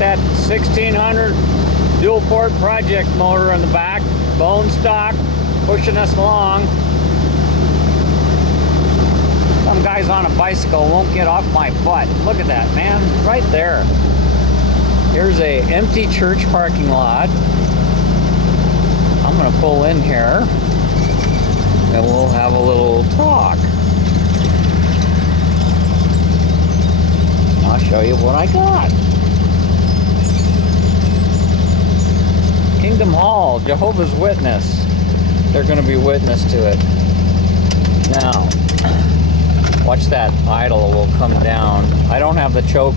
that 1600 dual port project motor in the back, bone stock, pushing us along. Some guys on a bicycle won't get off my butt. Look at that, man, right there. Here's a empty church parking lot. I'm gonna pull in here and we'll have a little talk. I'll show you what I got. Kingdom Hall, Jehovah's Witness. They're gonna be witness to it. Now, watch that idle will come down. I don't have the choke.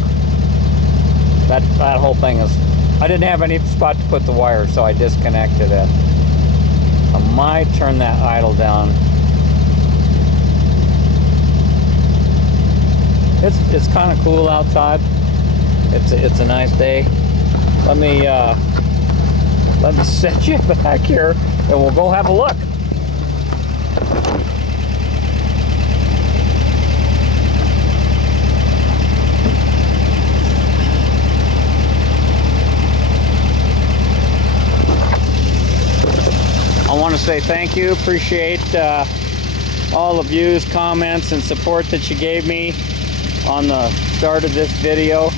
That whole thing is, I didn't have any spot to put the wire, so I disconnected it. I might turn that idle down. It's kind of cool outside. It's a nice day. Let me set you back here and we'll go have a look. I want to say thank you, appreciate all the views, comments, and support that you gave me on the start of this video.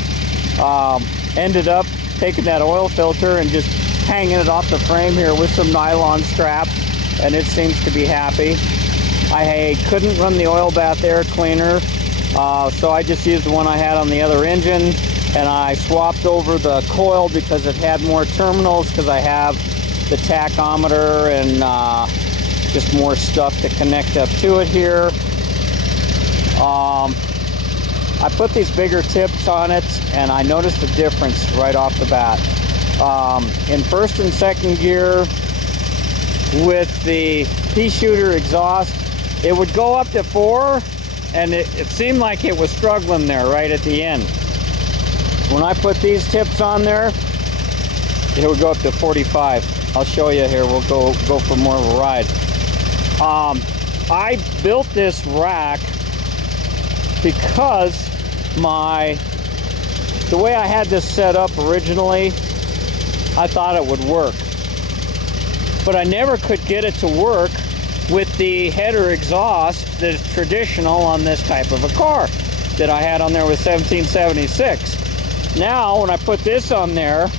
Ended up taking that oil filter and just hanging it off the frame here with some nylon straps, and it seems to be happy. I couldn't run the oil bath air cleaner, so I just used the one I had on the other engine, and I swapped over the coil because it had more terminals, because I have the tachometer and just more stuff to connect up to it here. I put these bigger tips on it and I noticed a difference right off the bat. In first and second gear with the pea shooter exhaust, it would go up to 4 and it seemed like it was struggling there right at the end. When I put these tips on there, it would go up to 45. I'll show you here. We'll go for more of a ride. I built this rack because the way I had this set up originally, I thought it would work. But I never could get it to work with the header exhaust that is traditional on this type of a car that I had on there with 1776. Now, when I put this on there,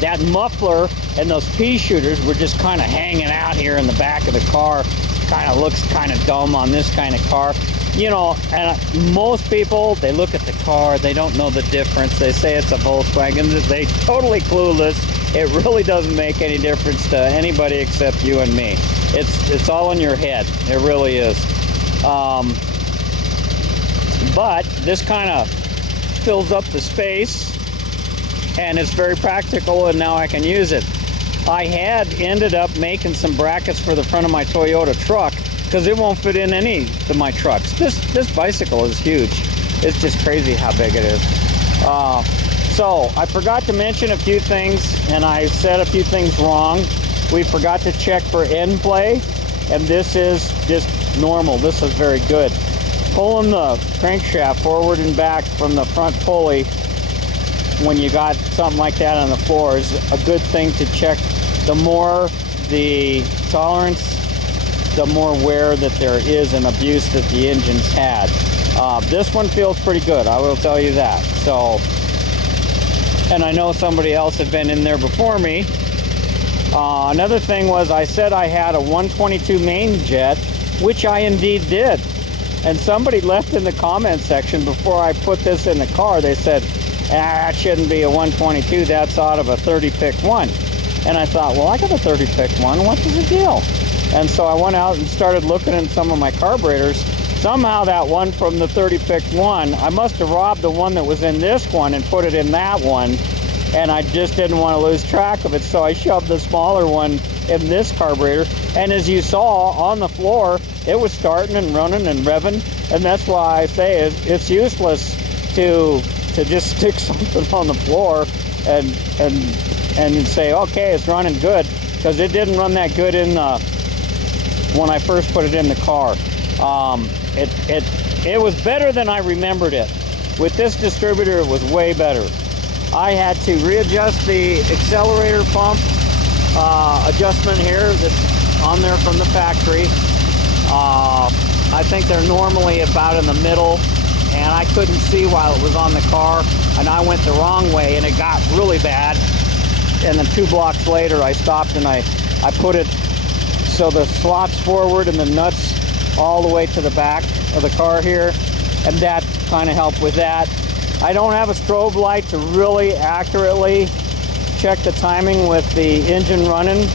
that muffler and those pea shooters were just kind of hanging out here in the back of the car. Kind of looks kind of dumb on this kind of car. You know, and most people, they look at the car, they don't know the difference. They say it's a Volkswagen. They totally clueless. It really doesn't make any difference to anybody except you and me. It's all in your head. It really is. But this kind of fills up the space and it's very practical, and now I can use it. I had ended up making some brackets for the front of my Toyota truck because it won't fit in any of my trucks. This bicycle is huge. It's just crazy how big it is. So I forgot to mention a few things, and I said a few things wrong. We forgot to check for end play, and this is just normal. This is very good. Pulling the crankshaft forward and back from the front pulley when you got something like that on the floor is a good thing to check. The more the tolerance, the more wear that there is and abuse that the engine's had. This one feels pretty good, I will tell you that. So, and I know somebody else had been in there before me. Another thing was, I said I had a 122 main jet, which I indeed did. And somebody left in the comment section before I put this in the car, they said, that shouldn't be a 122, that's out of a 30 pick one. And I thought, well, I got a 30 pick one, what's the deal? And so I went out and started looking at some of my carburetors. Somehow that one from the 30 pick one, I must have robbed the one that was in this one and put it in that one, and I just didn't want to lose track of it, so I shoved the smaller one in this carburetor. And as you saw on the floor, it was starting and running and revving, and that's why I say it's useless to just stick something on the floor and say, okay, it's running good, because it didn't run that good in when I first put it in the car. It was better than I remembered it. With this distributor, it was way better. I had to readjust the accelerator pump adjustment here that's on there from the factory. I think they're normally about in the middle, and I couldn't see while it was on the car, and I went the wrong way and it got really bad. And then 2 blocks later I stopped and I put it so the slots forward and the nuts all the way to the back of the car here, and that kind of helped with that. I don't have a strobe light to really accurately check the timing with the engine running,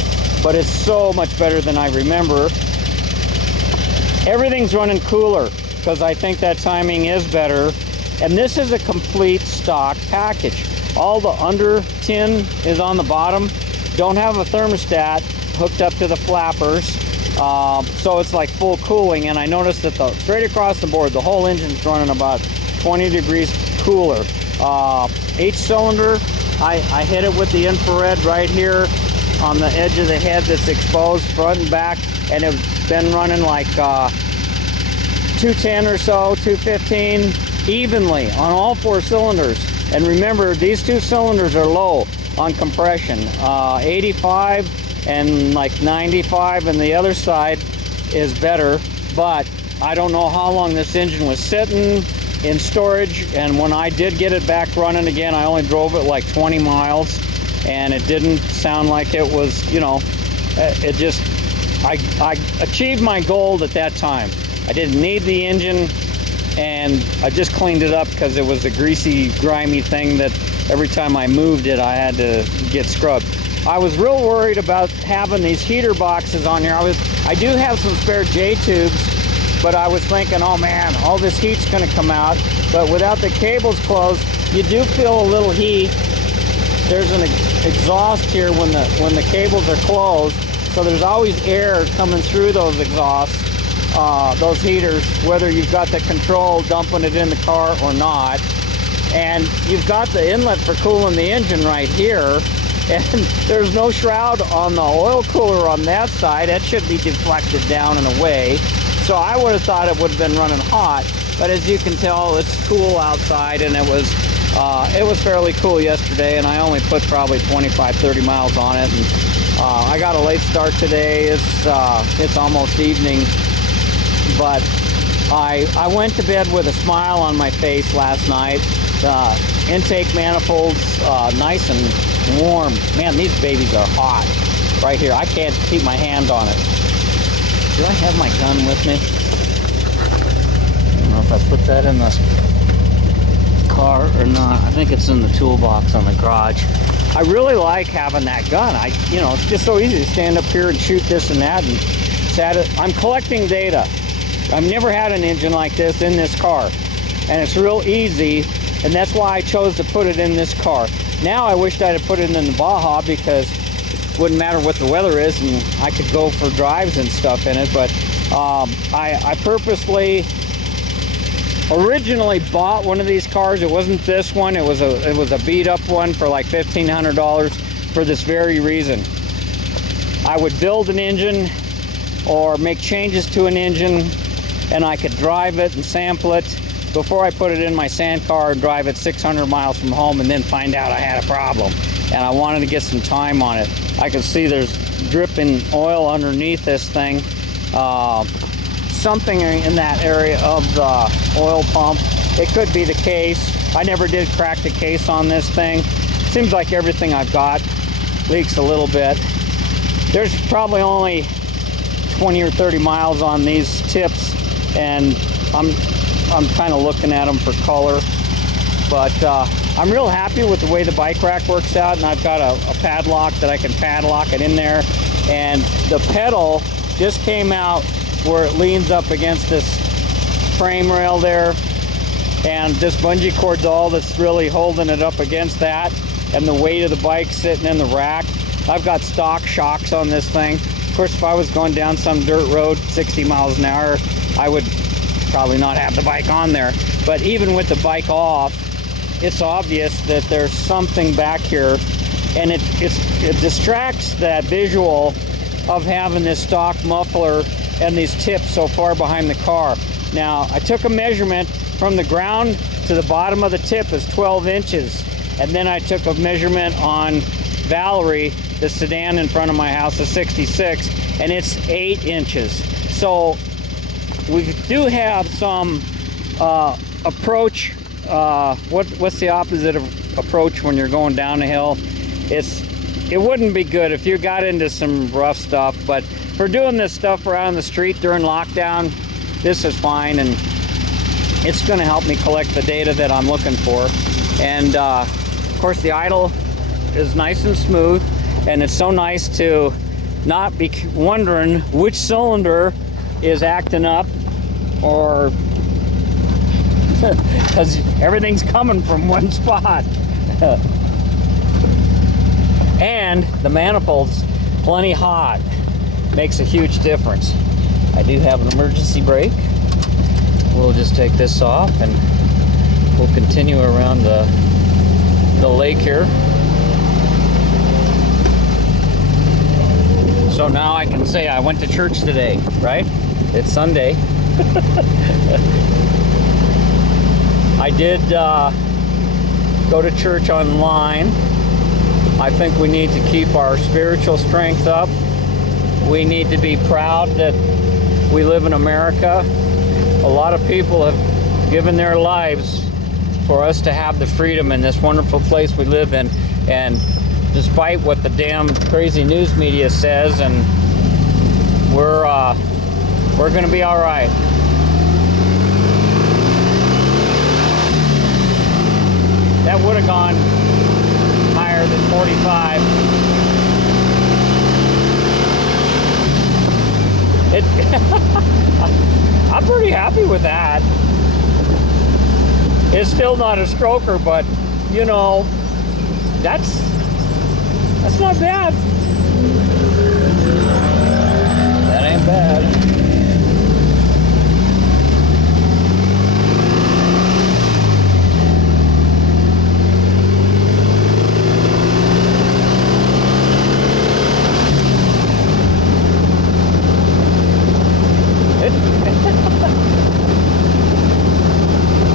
but it's so much better than I remember. Everything's running cooler because I think that timing is better, and this is a complete stock package. All the under tin is on the bottom. Don't have a thermostat hooked up to the flappers, so it's like full cooling. And I noticed that straight across the board, the whole engine's running about 20 degrees cooler. Each cylinder, I hit it with the infrared right here on the edge of the head that's exposed front and back, and it's been running like 210 or so, 215 evenly on all 4 cylinders. And remember, these 2 cylinders are low on compression, 85 and like 95, and the other side is better. But I don't know how long this engine was sitting in storage, and when I did get it back running again, I only drove it like 20 miles, and it didn't sound like it was, you know, it just, I achieved my goal at that time. I didn't need the engine, and I just cleaned it up because it was a greasy, grimy thing that every time I moved it, I had to get scrubbed. I was real worried about having these heater boxes on here. I do have some spare J-tubes, but I was thinking, oh man, all this heat's gonna come out. But without the cables closed, you do feel a little heat. There's an exhaust here when the cables are closed, so there's always air coming through those exhausts. Those heaters, whether you've got the control dumping it in the car or not. And you've got the inlet for cooling the engine right here, and there's no shroud on the oil cooler on that side. That should be deflected down and away. So I would have thought it would have been running hot, but as you can tell, it's cool outside, and it was fairly cool yesterday, and I only put probably 25-30 miles on it. And I got a late start today. It's almost evening. But I went to bed with a smile on my face last night. Intake manifolds nice and warm. Man, these babies are hot right here. I can't keep my hand on it. Do I have my gun with me? I don't know if I put that in the car or not. I think it's in the toolbox on the garage. I really like having that gun. You know, it's just so easy to stand up here and shoot this and that. And I'm collecting data. I've never had an engine like this in this car, and it's real easy, and that's why I chose to put it in this car. Now I wished I'd have put it in the Baja, because it wouldn't matter what the weather is, and I could go for drives and stuff in it. But I purposely originally bought one of these cars. It wasn't this one. It was a beat up one for like $1,500 for this very reason. I would build an engine or make changes to an engine, and I could drive it and sample it before I put it in my sand car and drive it 600 miles from home and then find out I had a problem. And I wanted to get some time on it. I can see there's dripping oil underneath this thing. Something in that area of the oil pump. It could be the case. I never did crack the case on this thing. Seems like everything I've got leaks a little bit. There's probably only 20 or 30 miles on these tips, and I'm kind of looking at them for color. But I'm real happy with the way the bike rack works out, and I've got a padlock that I can padlock it in there, and the pedal just came out where it leans up against this frame rail there, and this bungee cord's all that's really holding it up against that, and the weight of the bike sitting in the rack. I've got stock shocks on this thing. Of course, if I was going down some dirt road 60 miles an hour, I would probably not have the bike on there. But even with the bike off, it's obvious that there's something back here, and it distracts that visual of having this stock muffler and these tips so far behind the car. Now, I took a measurement from the ground to the bottom of the tip is 12 inches. And then I took a measurement on Valerie, the sedan in front of my house, the 66, and it's 8 inches. So we do have some approach. What's the opposite of approach when you're going down a hill? It wouldn't be good if you got into some rough stuff, but for doing this stuff around the street during lockdown, this is fine, and it's going to help me collect the data that I'm looking for. And of course the idle is nice and smooth, and it's so nice to not be wondering which cylinder is acting up, or because everything's coming from one spot. And the manifold's plenty hot. Makes a huge difference. I do have an emergency brake. We'll just take this off and we'll continue around the lake here. So now I can say I went to church today, right? It's Sunday. I did go to church online. I think we need to keep our spiritual strength up. We need to be proud that we live in America. A lot of people have given their lives for us to have the freedom in this wonderful place we live in. And despite what the damn crazy news media says, and we're gonna be all right. That would have gone higher than 45. I'm pretty happy with that. It's still not a stroker, but you know, that's not bad. That ain't bad.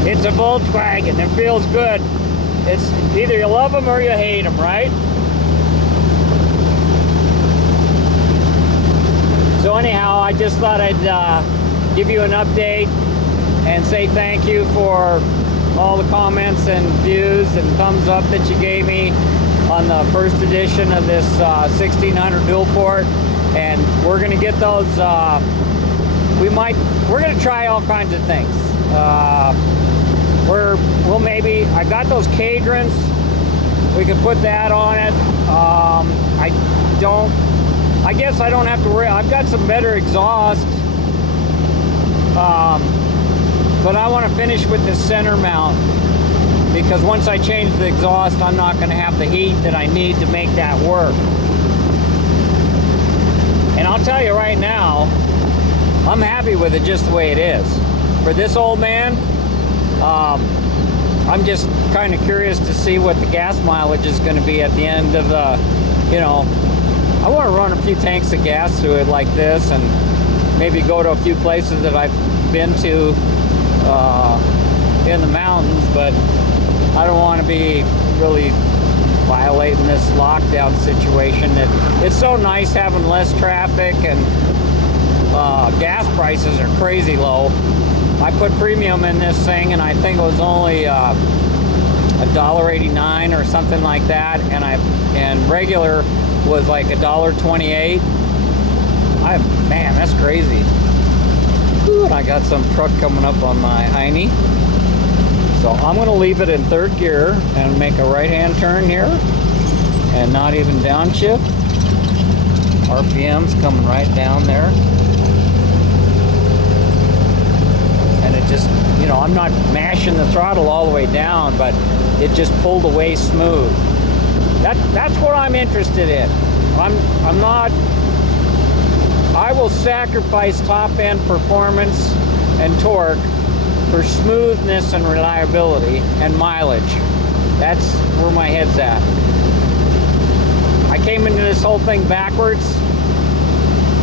It's a Volkswagen. It feels good. It's either you love them or you hate them, right? So anyhow, I just thought I'd give you an update and say thank you for all the comments and views and thumbs up that you gave me on the first edition of this 1600 dual port. And we're gonna get those. We're gonna try all kinds of things. We'll maybe, I got those cadrants, we can put that on it. I guess I don't have to worry. I've got some better exhaust, but I want to finish with this center mount, because once I change the exhaust, I'm not going to have the heat that I need to make that work. And I'll tell you right now, I'm happy with it just the way it is. For this old man, I'm just kind of curious to see what the gas mileage is going to be at the end of the, you know, I want to run a few tanks of gas through it like this, and maybe go to a few places that I've been to in the mountains, but I don't want to be really violating this lockdown situation. It's so nice having less traffic, and gas prices are crazy low. I put premium in this thing, and I think it was only $1.89 or something like that, and regular was like $1.28. Man, that's crazy. Ooh, and I got some truck coming up on my hiney, so I'm going to leave it in third gear and make a right-hand turn here, and not even downshift. RPM's coming right down there. Just, you know, I'm not mashing the throttle all the way down, but it just pulled away smooth. That's what I'm interested in. I'm not, I will sacrifice top end performance and torque for smoothness and reliability and mileage. That's where my head's at. I came into this whole thing backwards.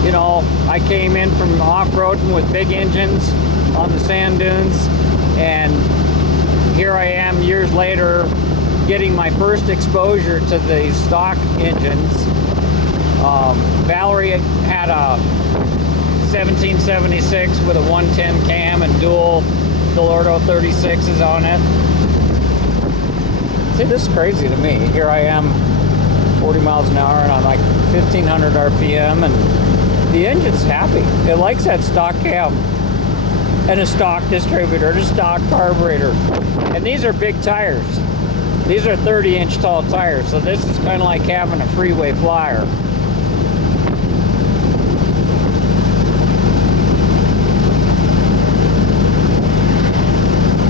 You know, I came in from off-roading with big engines on the sand dunes, and here I am years later getting my first exposure to the stock engines. Valerie had a 1776 with a 110 cam and dual Delorto 36s on it. See, this is crazy to me. Here I am, 40 miles an hour, and I'm like 1500 RPM, and the engine's happy. It likes that stock cam and a stock distributor, and a stock carburetor. And these are big tires. These are 30-inch tall tires, so this is kind of like having a freeway flyer.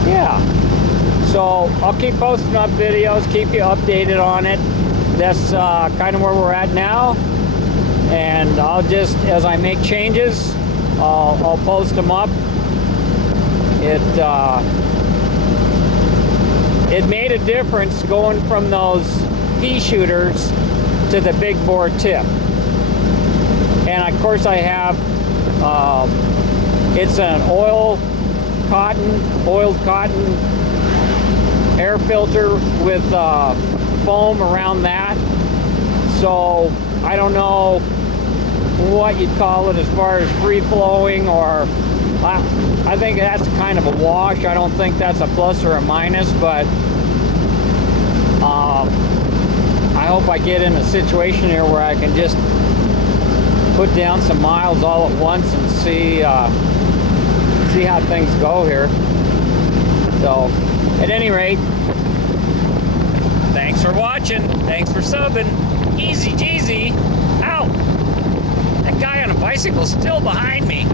Yeah, so I'll keep posting up videos, keep you updated on it. That's kind of where we're at now, and I'll just, as I make changes, I'll post them up. It made a difference going from those pea shooters to the big bore tip. And of course I have, it's an oiled cotton air filter with foam around that. So I don't know what you'd call it as far as free flowing, or I think that's kind of a wash. I don't think that's a plus or a minus, but I hope I get in a situation here where I can just put down some miles all at once and see how things go here. So, at any rate, thanks for watching. Thanks for subbing. TheEZGZ out. That guy on a bicycle's still behind me.